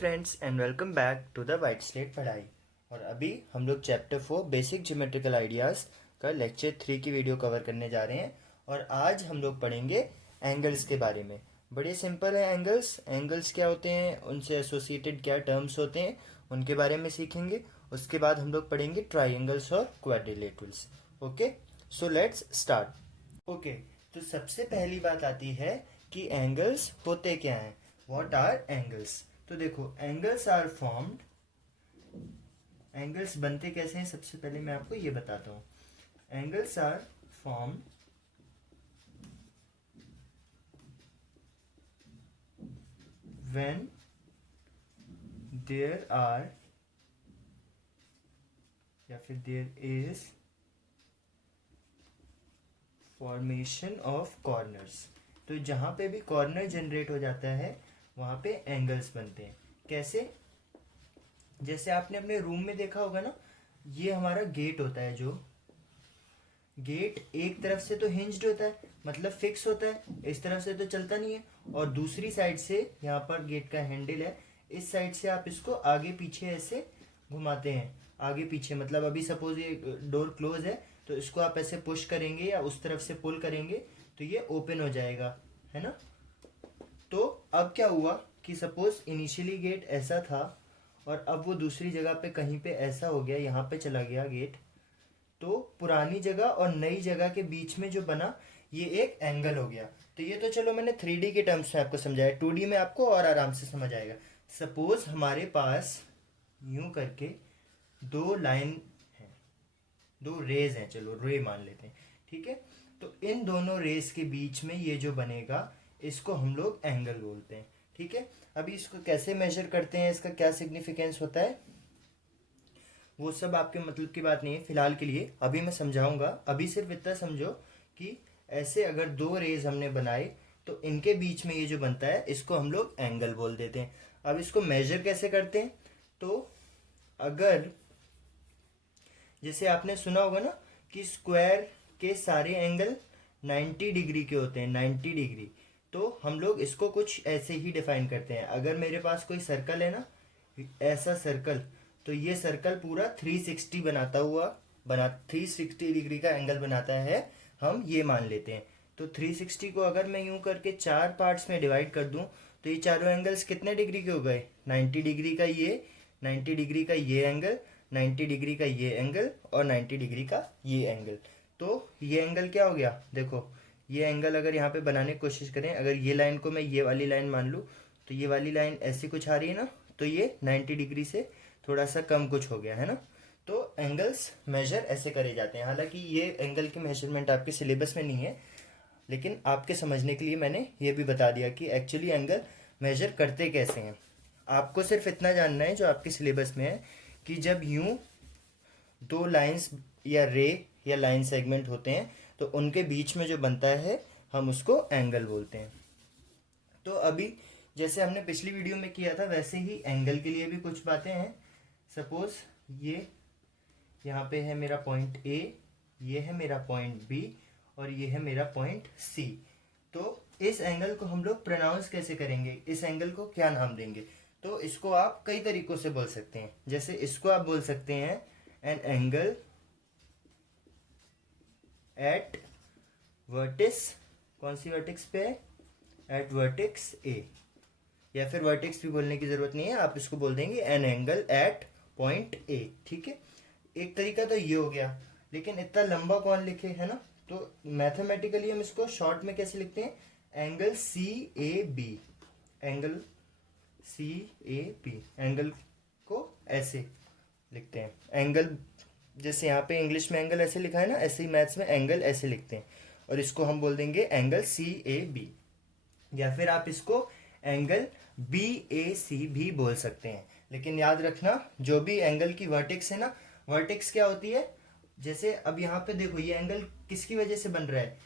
Friends and welcome back to the White Slate पढ़ाई। और अभी हम लोग चैप्टर 4 बेसिक ज्योमेट्रिकल आइडियाज़ का लेक्चर 3 की वीडियो कवर करने जा रहे हैं। और आज हम लोग पढ़ेंगे एंगल्स के बारे में। बड़े सिंपल है एंगल्स क्या होते हैं, उनसे एसोसिएटेड क्या टर्म्स होते हैं, उनके बारे में सीखेंगे। उसके बाद हम लोग पढ़ेंगे ट्राइंगल्स और quadrilaterals. Okay, so let's start. Okay, तो सबसे पहली बात आती है कि एंगल्स होते क्या हैं। What are angles? तो देखो, एंगल्स आर फॉर्म्ड, एंगल्स बनते कैसे हैं सबसे पहले मैं आपको ये बताता हूँ। Angles are formed when there are या फिर there is formation of corners. तो जहां पे भी कॉर्नर जनरेट हो जाता है वहां पे एंगल्स बनते हैं। कैसे? जैसे आपने अपने रूम में देखा होगा ना, ये हमारा गेट होता है। जो गेट एक तरफ से तो हिंज्ड होता है, मतलब फिक्स होता है, इस तरफ से तो चलता नहीं है। और दूसरी साइड से यहाँ पर गेट का हैंडल है, इस साइड से आप इसको आगे पीछे ऐसे घुमाते हैं। आगे पीछे मतलब अभी सपोज ये डोर क्लोज है तो इसको आप ऐसे पुश करेंगे या उस तरफ से पुल करेंगे तो ये ओपन हो जाएगा, है ना। तो अब क्या हुआ कि सपोज इनिशियली गेट ऐसा था और अब वो दूसरी जगह पे कहीं पे ऐसा हो गया, यहाँ पे चला गया गेट। तो पुरानी जगह और नई जगह के बीच में जो बना ये एक एंगल हो गया। तो ये तो चलो मैंने 3D के टर्म्स में आपको समझाया, 2D में आपको और आराम से समझ आएगा। सपोज हमारे पास यूं करके दो लाइन है, दो रेज हैं, चलो रे मान लेते हैं, ठीक है। तो इन दोनों रेज के बीच में ये जो बनेगा इसको हम लोग एंगल बोलते हैं, ठीक है। अभी इसको कैसे मेजर करते हैं, इसका क्या सिग्निफिकेंस होता है, वो सब आपके मतलब की बात नहीं है फिलहाल के लिए, अभी मैं समझाऊंगा। अभी सिर्फ इतना समझो कि ऐसे अगर दो रेज हमने बनाए तो इनके बीच में ये जो बनता है इसको हम लोग एंगल बोल देते हैं। अब इसको मेजर कैसे करते हैं? तो अगर जैसे आपने सुना होगा ना कि स्क्वायर के सारे एंगल 90 डिग्री के होते हैं, 90 डिग्री। तो हम लोग इसको कुछ ऐसे ही डिफाइन करते हैं। अगर मेरे पास कोई सर्कल है ना, ऐसा सर्कल, तो ये सर्कल पूरा 360 बना 360 डिग्री का एंगल बनाता है, हम ये मान लेते हैं। तो 360 को अगर मैं यूं करके 4 पार्ट्स में डिवाइड कर दूं तो ये चारों एंगल्स कितने डिग्री के हो गए? 90 डिग्री का ये, 90 डिग्री का ये एंगल, 90 डिग्री का ये एंगल और 90 डिग्री का ये एंगल। तो ये एंगल क्या हो गया? देखो, ये एंगल अगर यहाँ पे बनाने की कोशिश करें, अगर ये लाइन को मैं ये वाली लाइन मान लूँ तो ये वाली लाइन ऐसी कुछ आ रही है ना, तो ये 90 डिग्री से थोड़ा सा कम कुछ हो गया, है ना। तो एंगल्स मेजर ऐसे करे जाते हैं। हालांकि ये एंगल की मेजरमेंट आपके सिलेबस में नहीं है, लेकिन आपके समझने के लिए मैंने ये भी बता दिया कि एक्चुअली एंगल मेजर करते कैसे हैं। आपको सिर्फ इतना जानना है जो आपके सिलेबस में है कि जब यूं दो लाइंस या रे या लाइन सेगमेंट होते हैं तो उनके बीच में जो बनता है हम उसको एंगल बोलते हैं। तो अभी जैसे हमने पिछली वीडियो में किया था वैसे ही एंगल के लिए भी कुछ बातें हैं। सपोज ये यहाँ पे है मेरा पॉइंट ए, ये है मेरा पॉइंट बी और ये है मेरा पॉइंट सी। तो इस एंगल को हम लोग प्रोनाउंस कैसे करेंगे, इस एंगल को क्या नाम देंगे? तो इसको आप कई तरीकों से बोल सकते हैं। जैसे इसको आप बोल सकते हैं एन एंगल एट वर्टिस, कौन सी वर्टिक्स पे है? एट वर्टिक्स ए। या फिर वर्टेक्स भी बोलने की जरूरत नहीं है, आप इसको बोल देंगे an angle at point A, ठीक है। एक तरीका तो ये हो गया, लेकिन इतना लंबा कौन लिखे, है ना। तो मैथमेटिकली हम इसको शॉर्ट में कैसे लिखते हैं? Angle C A B, angle C A B, angle को ऐसे लिखते हैं। एंगल जैसे यहाँ पे इंग्लिश में एंगल ऐसे लिखा है ना, ऐसे ही मैथ्स में एंगल ऐसे लिखते हैं। और इसको हम बोल देंगे एंगल सी ए बी, या फिर आप इसको एंगल बी ए सी भी बोल सकते हैं। लेकिन याद रखना, जो भी एंगल की वर्टेक्स है ना, वर्टेक्स क्या होती है? जैसे अब यहाँ पे देखो, ये एंगल किसकी वजह से बन रहा है?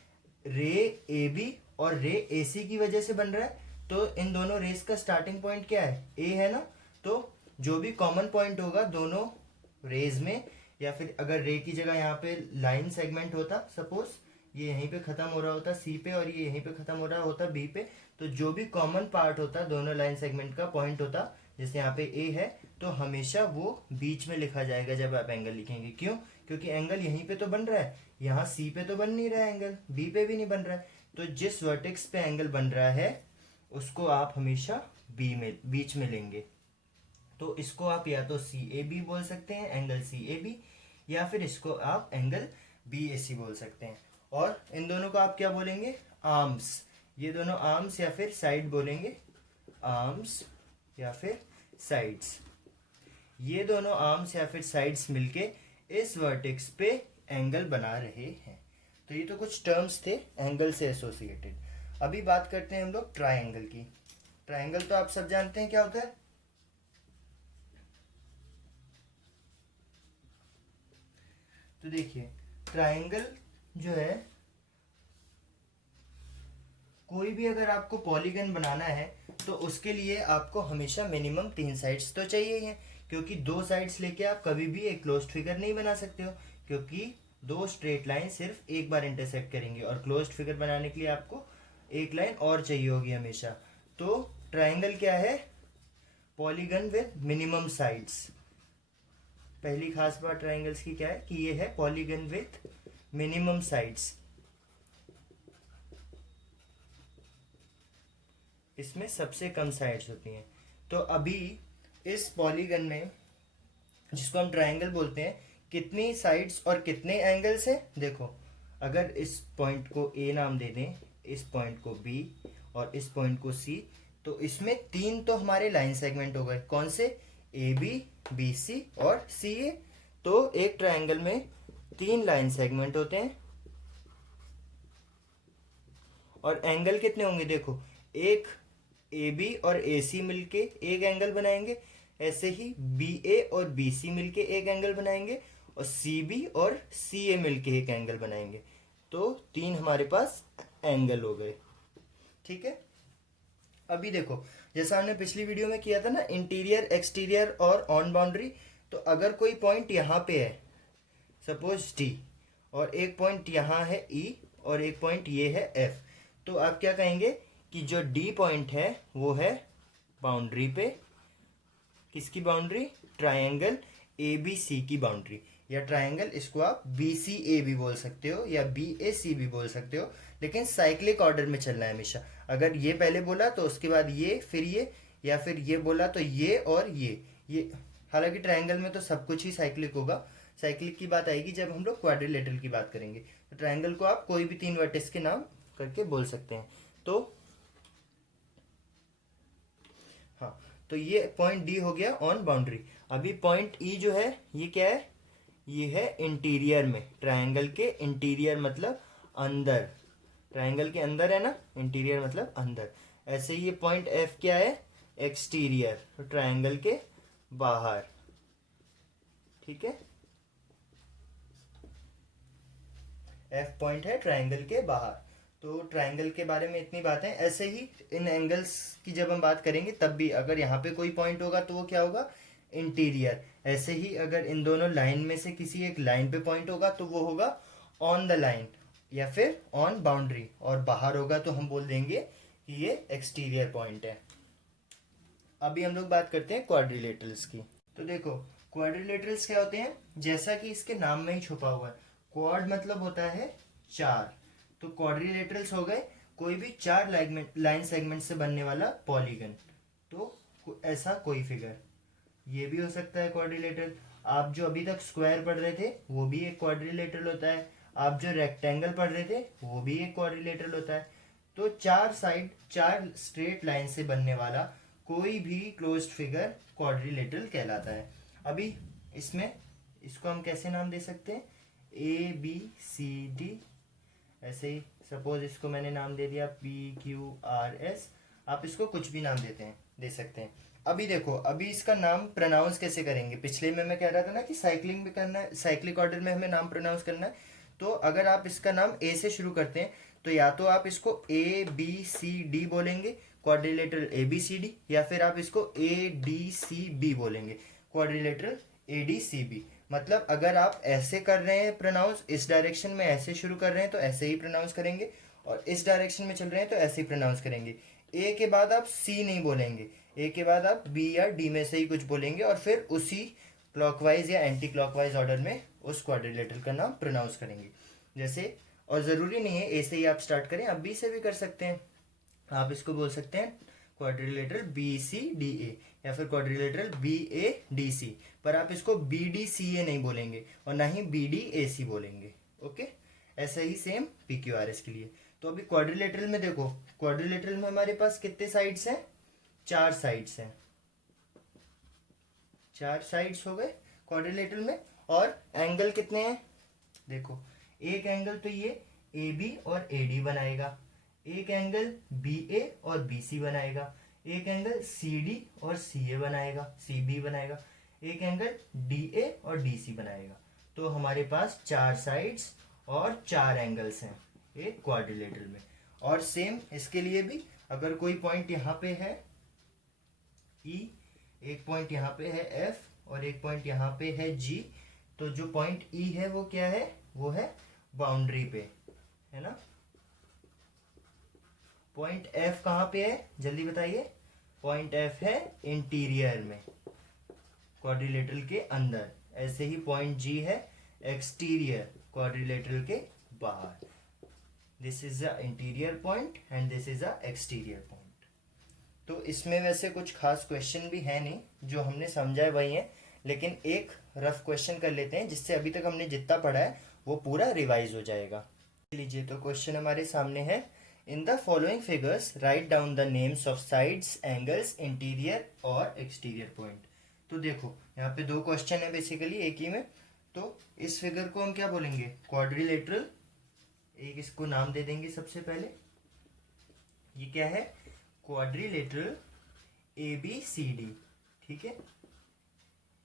रे ए बी और रे ए सी की वजह से बन रहा है। तो इन दोनों रेस का स्टार्टिंग पॉइंट क्या है? ए है ना। तो जो भी कॉमन पॉइंट होगा दोनों रेज में, या फिर अगर रे की जगह यहाँ पे लाइन सेगमेंट होता, सपोज ये यहीं पे खत्म हो रहा होता सी पे और ये यहीं पे खत्म हो रहा होता बी पे, तो जो भी कॉमन पार्ट होता दोनों लाइन सेगमेंट का पॉइंट होता जैसे यहाँ पे ए है तो हमेशा वो बीच में लिखा जाएगा जब आप एंगल लिखेंगे। क्यों? क्योंकि एंगल यहीं पे तो बन रहा है, यहाँ सी पे तो बन नहीं रहा है एंगल, बी पे भी नहीं बन रहा है। तो जिस वर्टेक्स पे एंगल बन रहा है उसको आप हमेशा बी में बीच में लेंगे। तो इसको आप या तो सी ए बी बोल सकते हैं, एंगल सी ए बी, या फिर इसको आप एंगल बी ए सी बोल सकते हैं। और इन दोनों को आप क्या बोलेंगे? आर्म्स। ये दोनों आर्म्स या फिर साइड बोलेंगे, आर्म्स या फिर साइड्स। ये दोनों आर्म्स या फिर साइड्स मिलके इस वर्टेक्स पे एंगल बना रहे हैं। तो ये तो कुछ टर्म्स थे एंगल से एसोसिएटेड। अभी बात करते हैं हम लोग ट्राइंगल की। ट्राइंगल तो आप सब जानते हैं क्या होता है। तो देखिए ट्राइंगल जो है, कोई भी अगर आपको पॉलीगन बनाना है तो उसके लिए आपको हमेशा मिनिमम 3 साइड्स तो चाहिए ही हैं, क्योंकि 2 साइड्स लेके आप कभी भी एक क्लोज्ड फिगर नहीं बना सकते हो, क्योंकि 2 स्ट्रेट लाइन सिर्फ एक बार इंटरसेक्ट करेंगे और क्लोज्ड फिगर बनाने के लिए आपको एक लाइन और चाहिए होगी हमेशा। तो ट्राइंगल क्या है? Polygon with minimum sides. पहली खास बात ट्राइंगल्स की क्या है कि ये है पॉलीगन विद मिनिमम साइड्स। इसमें सबसे कम साइड्स होती हैं। तो अभी इस पॉलीगन में, जिसको हम ट्राइंगल बोलते हैं, कितनी साइड्स और कितने एंगल्स हैं? देखो, अगर इस पॉइंट को ए नाम दे दें, इस पॉइंट को बी और इस पॉइंट को सी, तो इसमें 3 तो हमारे लाइन सेगमेंट हो गए। कौन से? ए बी, बी सी और सी ए। तो एक ट्राइंगल में 3 लाइन सेगमेंट होते हैं। और एंगल कितने होंगे? देखो, एक ए बी और ए सी मिलके एक एंगल बनाएंगे, ऐसे ही बी ए और बी सी मिलके एक एंगल बनाएंगे, और सी बी और सी ए मिलके एक एंगल बनाएंगे। तो 3 हमारे पास एंगल हो गए। ठीक है। अभी देखो, जैसा हमने पिछली वीडियो में किया था ना, इंटीरियर, एक्सटीरियर और ऑन बाउंड्री। तो अगर कोई पॉइंट यहाँ पे है, सपोज डी, और एक पॉइंट यहाँ है ई, और एक पॉइंट ये है एफ, तो आप क्या कहेंगे कि जो डी पॉइंट है वो है बाउंड्री पे, किसकी boundary? Triangle A B C की बाउंड्री। या ट्रायंगल, इसको आप बी सी ए भी बोल सकते हो या बी ए सी भी बोल सकते हो, लेकिन साइक्लिक ऑर्डर में चलना है हमेशा। अगर ये पहले बोला तो उसके बाद ये, फिर ये, या फिर ये बोला तो ये और ये। हालांकि ट्रायंगल में तो सब कुछ ही साइक्लिक होगा। साइक्लिक की बात आएगी जब हम लोग क्वाड्रिलेटरल की बात करेंगे। तो ट्रायंगल को आप कोई भी 3 वर्टेक्स के नाम करके बोल सकते हैं। तो हाँ, तो ये पॉइंट डी हो गया ऑन बाउंड्री। अभी पॉइंट ई जो है, ये क्या है? ये है इंटीरियर में। ट्रायंगल के इंटीरियर मतलब अंदर। ट्रायंगल के अंदर है ना, इंटीरियर मतलब अंदर। ऐसे ही ये पॉइंट एफ क्या है? एक्सटीरियर, तो ट्रायंगल के बाहर। ठीक है, एफ पॉइंट है ट्रायंगल के बाहर। तो ट्रायंगल के बारे में इतनी बातें। ऐसे ही इन एंगल्स की जब हम बात करेंगे तब भी अगर यहाँ पे कोई पॉइंट होगा तो वो क्या होगा? इंटीरियर। ऐसे ही अगर इन दोनों लाइन में से किसी एक लाइन पे पॉइंट होगा तो वो होगा ऑन द लाइन या फिर ऑन बाउंड्री, और बाहर होगा तो हम बोल देंगे कि ये एक्सटीरियर पॉइंट है। अभी हम लोग बात करते हैं क्वाड्रिलेटरल्स की। तो देखो, क्वाड्रिलेटरल्स क्या होते हैं? जैसा कि इसके नाम में ही छुपा हुआ है, क्वाड मतलब होता है 4। तो क्वाड्रिलेटरल्स हो गए कोई भी 4 लाइन सेगमेंट से बनने वाला पॉलीगन। तो ऐसा कोई फिगर, ये भी हो सकता है क्वाड्रिलेटरल। आप जो अभी तक स्क्वायर पढ़ रहे थे वो भी एक क्वाड्रिलेटरल होता है। आप जो रेक्टेंगल पढ़ रहे थे वो भी एक क्वाड्रिलेटरल होता है। तो 4 साइड, 4 स्ट्रेट लाइन से बनने वाला कोई भी क्लोज्ड फिगर क्वाड्रिलेटरल कहलाता है। अभी इसमें इसको हम कैसे नाम दे सकते हैं? A B C D. ऐसे ही सपोज इसको मैंने नाम दे दिया पी क्यू आर एस। आप इसको कुछ भी नाम दे सकते हैं। अभी देखो, अभी इसका नाम प्रोनाउंस कैसे करेंगे? पिछले में मैं कह रहा था ना कि साइक्लिंग भी करना है, साइक्लिक ऑर्डर में हमें नाम प्रोनाउंस करना है। तो अगर आप इसका नाम ए से शुरू करते हैं तो या तो आप इसको ए बी सी डी बोलेंगे, quadrilateral A B C D, या फिर आप इसको ए डी सी बी बोलेंगे, quadrilateral A D C B. मतलब अगर आप ऐसे कर रहे हैं प्रोनाउंस, इस डायरेक्शन में ऐसे शुरू कर रहे हैं तो ऐसे ही प्रोनाउंस करेंगे, और इस डायरेक्शन में चल रहे हैं तो ऐसे ही प्रोनाउंस करेंगे। ए के बाद आप सी नहीं बोलेंगे, ए के बाद आप बी या डी में से ही कुछ बोलेंगे और फिर उसी क्लॉकवाइज या एंटी क्लॉकवाइज ऑर्डर में उस क्वाड्रिलेटरल का नाम प्रोनाउंस करेंगे। जैसे, और ज़रूरी नहीं है ए से ही आप स्टार्ट करें, आप बी से भी कर सकते हैं। आप इसको बोल सकते हैं quadrilateral B C D A या फिर quadrilateral B A D C, पर आप इसको बी डी सी ए नहीं बोलेंगे और ना ही बी डी ए सी बोलेंगे। ओके, ऐसा ही same P Q R S के लिए। तो अभी क्वाड्रिलेटरल में देखो, क्वाड्रिलेटरल में हमारे पास कितने साइड्स हैं? 4 साइड्स हैं। 4 साइड्स हो गए क्वाड्रिलेटरल में। और एंगल कितने हैं? देखो, एक एंगल तो ये ए बी और ए डी बनाएगा, एक एंगल बी ए और बी सी बनाएगा, एक एंगल सी डी और सी ए बनाएगा, सी बी बनाएगा, एक एंगल डी ए और डी सी बनाएगा। तो हमारे पास 4 साइड्स और 4 एंगल्स हैं एक क्वाड्रिलेटरल में। और सेम इसके लिए भी, अगर कोई पॉइंट यहाँ पे है E, एक पॉइंट यहाँ पे है F और एक पॉइंट यहाँ पे है G, तो जो पॉइंट E है वो क्या है? वो है बाउंड्री पे, है ना। पॉइंट F कहाँ पे है? जल्दी बताइए। पॉइंट F है इंटीरियर में, क्वाड्रिलेटरल के अंदर। ऐसे ही पॉइंट G है एक्सटीरियर, क्वाड्रिलेटरल के बाहर। This is the interior point and this is the exterior point. तो इसमें वैसे कुछ खास क्वेश्चन भी है नहीं, जो हमने समझा है वही है, लेकिन एक रफ क्वेश्चन कर लेते हैं जिससे अभी तक हमने जितना पढ़ा है वो पूरा रिवाइज हो जाएगा। लीजिए, तो क्वेश्चन हमारे सामने है, in the following figures write down the names of sides, angles, interior और एक्सटीरियर पॉइंट। तो देखो, यहाँ पे 2 क्वेश्चन है बेसिकली एक ही में। तो इस फिगर को हम क्या बोलेंगे? क्वाड्रिलेटरल। एक इसको नाम दे देंगे सबसे पहले, ये क्या है? Quadrilateral A B C D. ठीक है।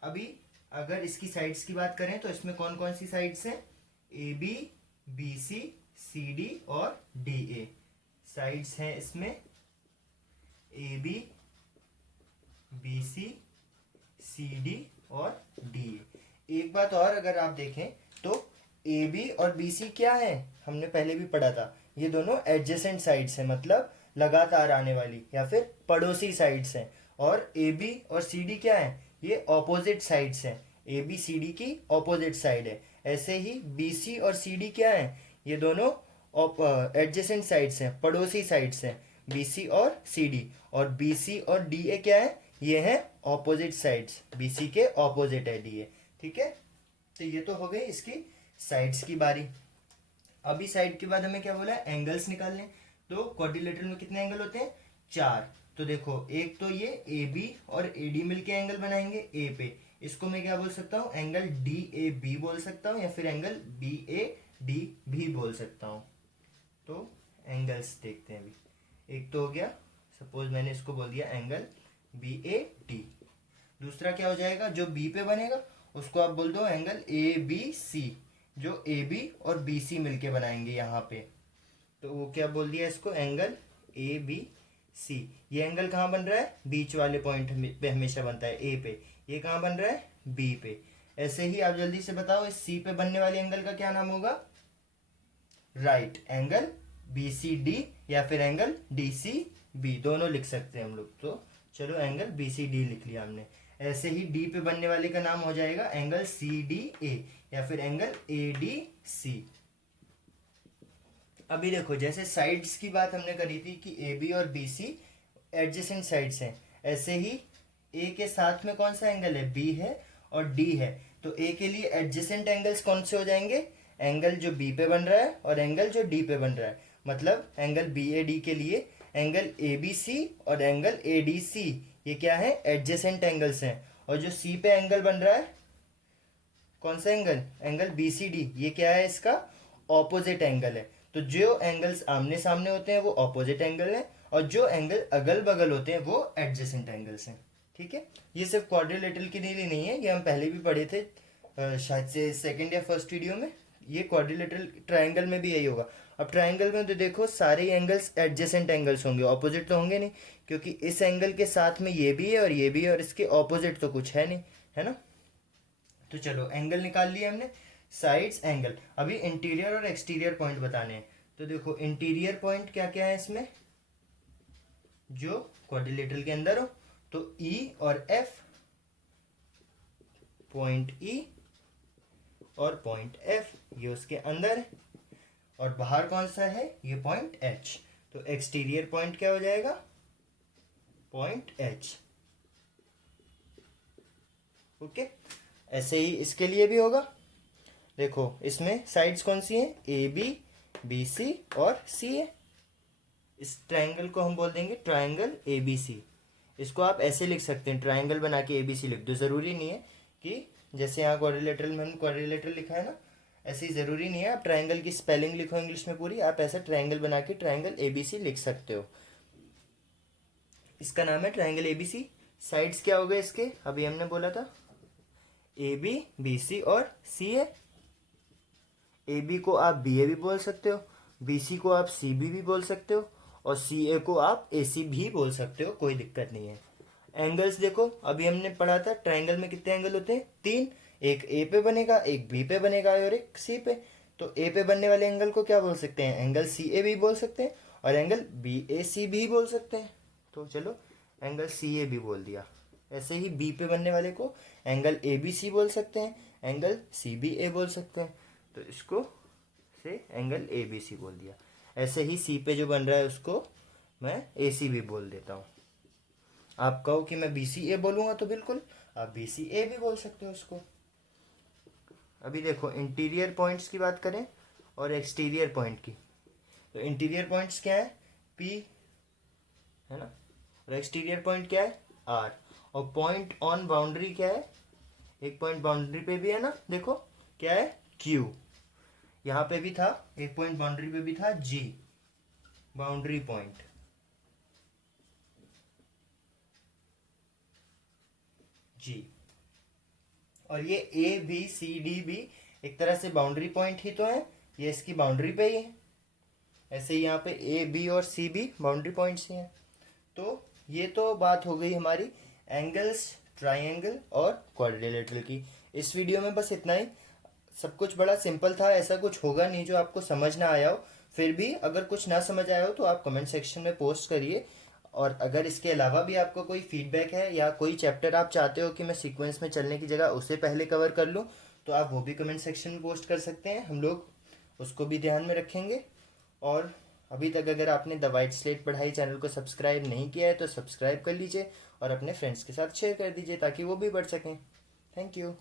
अभी अगर इसकी साइड्स की बात करें तो इसमें कौन कौन सी साइड्स हैं? A B, B C, C D और डी ए साइड्स हैं इसमें। A B, B C, C D और डी ए। एक बात और, अगर आप देखें तो ए बी और बी सी क्या है? हमने पहले भी पढ़ा था, ये दोनों एडजेसेंट साइड्स हैं, मतलब लगातार आने वाली या फिर पड़ोसी साइड्स हैं। और ए बी और सी डी क्या है? ये ऑपोजिट साइड्स हैं, ए बी सी डी की ऑपोजिट साइड है। ऐसे ही बी सी और सी डी क्या है? ये दोनों एडजेसेंट साइड्स हैं, पड़ोसी साइड्स हैं, बी सी और सी डी। और बी सी और डी ए क्या है? ये है ऑपोजिट साइड्स, बी सी के ऑपोजिट है डी ए। ठीक है। तो ये तो हो गई इसकी साइड्स की बारी। अभी साइड के बाद हमें क्या बोला है? एंगल्स निकालने। तो क्वाड्रिलेटरल में कितने एंगल होते हैं? 4। तो देखो, एक तो ये ए बी और ए डी मिलके एंगल बनाएंगे ए पे, इसको मैं क्या बोल सकता हूँ? एंगल डी ए बी बोल सकता हूँ या फिर एंगल बी ए डी भी बोल सकता हूँ। तो एंगल्स देखते हैं अभी। एक तो हो गया, सपोज मैंने इसको बोल दिया एंगल बी ए डी। दूसरा क्या हो जाएगा? जो बी पे बनेगा उसको आप बोल दो एंगल ए बी सी, जो ए बी और बी सी मिलके बनाएंगे यहाँ पे। तो वो क्या बोल दिया इसको? Angle A B C. ये एंगल कहाँ बन रहा है? बीच वाले पॉइंट पे हमेशा बनता है, ए पे। ये कहाँ बन रहा है? बी पे। ऐसे ही आप जल्दी से बताओ, इस सी पे बनने वाले एंगल का क्या नाम होगा? Right, angle B C D या फिर एंगल डी सी बी, दोनों लिख सकते हैं हम लोग। तो चलो, एंगल बी सी डी लिख लिया हमने। ऐसे ही डी पे बनने वाले का नाम हो जाएगा एंगल सी डी ए या फिर एंगल ए डी सी। अभी देखो, जैसे साइड्स की बात हमने करी थी कि ए बी और बी सी एडजेसेंट साइड्स हैं, ऐसे ही ए के साथ में कौन सा एंगल है? बी है और डी है। तो ए के लिए एडजेसेंट एंगल्स कौन से हो जाएंगे? एंगल जो बी पे बन रहा है और एंगल जो डी पे बन रहा है। मतलब एंगल बी ए डी के लिए एंगल ए बी सी और एंगल ए डी सी, ये क्या है? एडजेसेंट एंगल्स हैं। और जो सी पे एंगल बन रहा है, कौन सा angle? Angle B C D, ये क्या है? इसका ऑपोजिट एंगल है। तो जो एंगल्स आमने सामने होते हैं वो ऑपोजिट एंगल है, और जो एंगल अगल बगल होते हैं वो एडजेसेंट एंगल्स हैं। ठीक है। ये सिर्फ क्वाड्रिलेटरल के लिए नहीं है, ये हम पहले भी पढ़े थे शायद से सेकंड या फर्स्ट वीडियो में। ये क्वाड्रिलेटरल ट्रायंगल में भी यही होगा। अब ट्रायंगल में तो देखो, सारे एंगल्स एडजेसेंट एंगल्स होंगे, ऑपोजिट तो होंगे नहीं, क्योंकि इस एंगल के साथ में ये भी है और ये भी है और इसके ऑपोजिट तो कुछ है नहीं, है ना। तो चलो, एंगल निकाल लिए हमने, साइड्स, एंगल। अभी इंटीरियर और एक्सटीरियर पॉइंट बताने हैं। तो देखो इंटीरियर पॉइंट क्या क्या है इसमें, जो क्वाड्रिलेटरल के अंदर हो, तो ई और एफ, पॉइंट ई और पॉइंट एफ ये उसके अंदर है, और बाहर कौन सा है, ये पॉइंट एच। तो एक्सटीरियर पॉइंट क्या हो जाएगा, पॉइंट एच। ओके, ऐसे ही इसके लिए भी होगा। देखो इसमें साइड्स कौन सी हैं, ए बी, बी सी और सी है। इस ट्रायंगल को हम बोल देंगे ट्रायंगल ए बी सी। इसको आप ऐसे लिख सकते हैं, ट्रायंगल बना के ए बी सी लिख दो। ज़रूरी नहीं है कि जैसे यहाँ क्वाड्रिलेटरल में हम क्वाड्रिलेटरल लिखा है ना, ऐसे ही ज़रूरी नहीं है आप ट्रायंगल की स्पेलिंग लिखो इंग्लिश में पूरी, आप ऐसा ट्रायंगल बना के ट्रायंगल ए बी सी लिख सकते हो। इसका नाम है triangle A B C. Sides क्या हो गए इसके, अभी हमने बोला था ए बी, बी सी और सी है। ए बी को आप बी ए भी बोल सकते हो, बी सी को आप सी बी भी बोल सकते हो, और सी ए को आप ए सी भी बोल सकते हो, कोई दिक्कत नहीं है। एंगल्स देखो, अभी हमने पढ़ा था ट्रायंगल में कितने एंगल होते हैं, 3। एक ए पे बनेगा, एक बी पे बनेगा और एक सी पे। तो ए पे बनने वाले एंगल को क्या बोल सकते हैं, एंगल सी ए भी बोल सकते हैं, और एंगल बी ए सी भी बोल सकते हैं। तो चलो एंगल सी ए भी बोल दिया। ऐसे ही बी पे बनने वाले को एंगल ए बी सी बोल सकते हैं, एंगल सी बी ए बोल सकते हैं। तो इसको से एंगल ए बी सी बोल दिया। ऐसे ही सी पे जो बन रहा है उसको मैं ए सी भी बोल देता हूँ। आप कहो कि मैं बी सी ए बोलूँगा तो बिल्कुल आप बी सी ए भी बोल सकते हो उसको। अभी देखो इंटीरियर पॉइंट्स की बात करें और एक्सटीरियर पॉइंट की। तो इंटीरियर पॉइंट्स क्या है, पी है ना, और एक्सटीरियर पॉइंट क्या है, आर। और पॉइंट ऑन बाउंड्री क्या है, एक पॉइंट बाउंड्री पे भी है ना, देखो क्या है, क्यू। यहाँ पे भी था एक पॉइंट बाउंड्री पे भी था, जी, बाउंड्री पॉइंट, जी। और ये ए बी सी डी भी एक तरह से बाउंड्री पॉइंट ही तो है, ये इसकी बाउंड्री पे ही है। ऐसे ही यहाँ पे ए बी और सी भी बाउंड्री पॉइंट्स ही हैं। तो ये तो बात हो गई हमारी एंगल्स, ट्राइंगल और क्वाड्रिलेटरल की। इस वीडियो में बस इतना ही। सब कुछ बड़ा सिंपल था, ऐसा कुछ होगा नहीं जो आपको समझ ना आया हो। फिर भी अगर कुछ ना समझ आया हो तो आप कमेंट सेक्शन में पोस्ट करिए। और अगर इसके अलावा भी आपको कोई फीडबैक है या कोई चैप्टर आप चाहते हो कि मैं सीक्वेंस में चलने की जगह उसे पहले कवर कर लूँ, तो आप वो भी कमेंट सेक्शन में पोस्ट कर सकते हैं, हम लोग उसको भी ध्यान में रखेंगे। और अभी तक अगर आपने द वाइट स्लेट पढ़ाई चैनल को सब्सक्राइब नहीं किया है तो सब्सक्राइब कर लीजिए और अपने फ्रेंड्स के साथ शेयर कर दीजिए ताकि वो भी पढ़ सकें। Thank you.